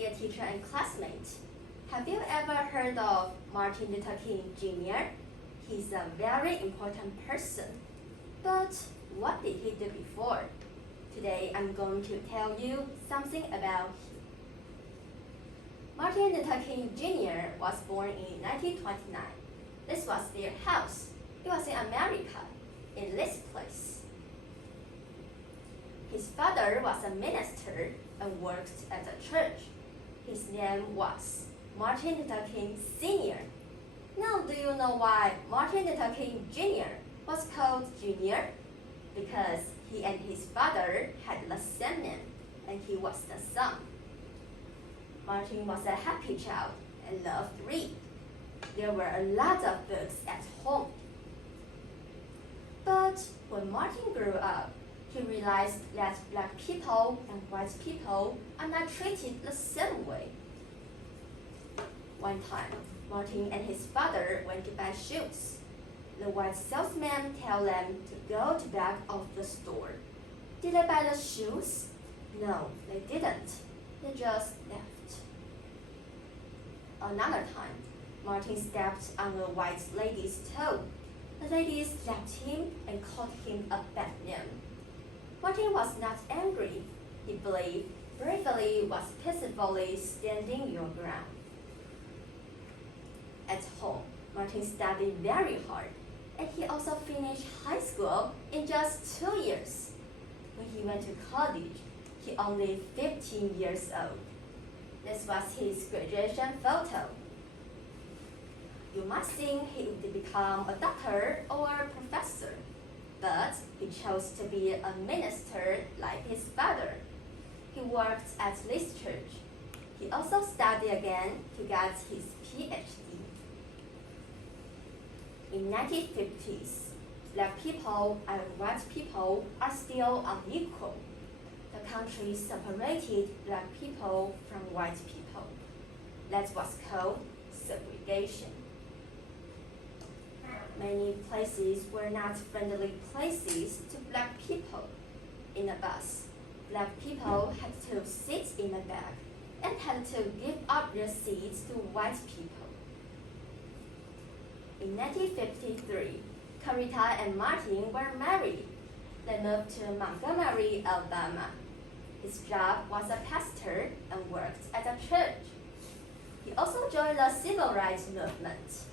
dear teacher and classmates. Have you ever heard of Martin Luther King Jr.? He's a very important person. But what did he do before? Today I'm going to tell you something about him. Martin Luther King Jr. was born in 1929. This was their house. It was in America, in this place. His father was a minister and worked at a church. His name was Martin Luther King Sr. Now, do you know why Martin Luther King Jr. was called Jr.? Because he and his father had the same name, and he was the son. Martin was a happy child and loved to read. There were a lot of books at home. But when Martin grew up, he realized that black people and white people are not treated the same way. One time, Martin and his father went to buy shoes. The white salesman told them to go to the back of the store. Did they buy the shoes? No, they didn't. They just left. Another time, Martin stepped on a white lady's toe. The lady slapped him and called him a bad name. Martin was not angry. He believed bravery was peacefully standing your ground. At home, Martin studied very hard, and he also finished high school in just 2 years. When he went to college, he only 15 years old. This was his graduation photo. You might think he would become a doctor or a professor, but he chose to be a minister like his father. He worked at this church. He also studied again to get his PhD. In 1950s, black people and white people are still unequal. The country separated black people from white people. That's what's called segregation. Many places were not friendly places to black people. In a bus, black people had to sit in the back and had to give up their seats to white people. In 1953, Carita and Martin were married. They moved to Montgomery, Alabama. His job was a pastor and worked at a church. He also joined the civil rights movement.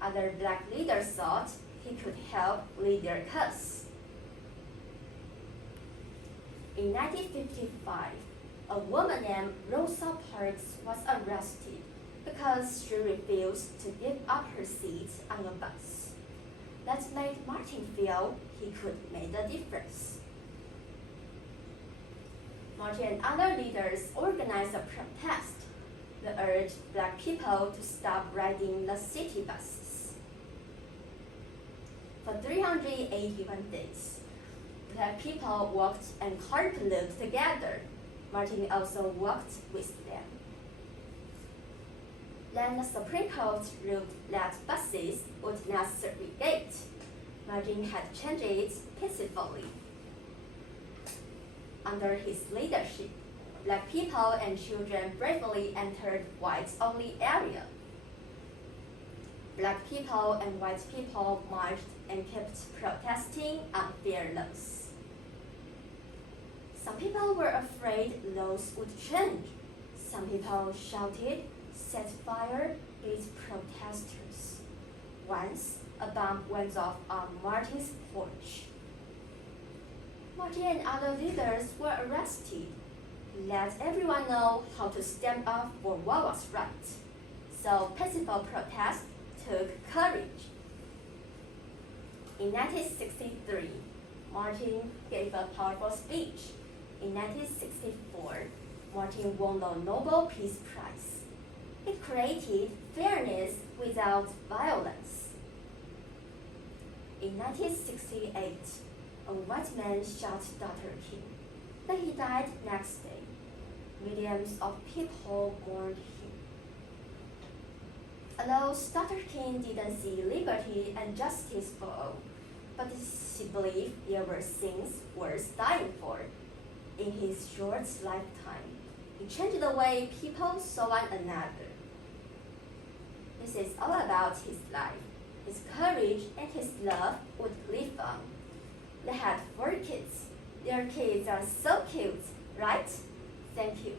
Other black leaders thought he could help lead their cause. In 1955, a woman named Rosa Parks was arrested because she refused to give up her seat on the bus. That made Martin feel he could make a difference. Martin and other leaders organized a protest. They urged black people to stop riding the city buses. For 381 days, black people walked and carpooled together. Martin also walked with them. Then the Supreme Court ruled that buses would not segregate. Martin had changed it peacefully. Under his leadership, black people and children bravely entered whites-only area. Black people and white people marched and kept protesting unfair laws. Some people were afraid laws would change. Some people shouted, set fire, hit protesters. Once, a bomb went off on Martin's porch. Martin and other leaders were arrested. He let everyone know how to stand up for what was right. So peaceful protest took courage. In 1963, Martin gave a powerful speech. In 1964, Martin won the Nobel Peace Prize. It created fairness without violence. In 1968, a white man shot Dr. King. Then he died next day. Millions of people mourned him. Although Dr. King didn't see liberty and justice for all, but he believed there were things worth dying for. In his short lifetime, He changed the way people saw one another. This is all about his life. His courage and his love would live on. They had 4 kids. Their kids are so cute, right? Thank you.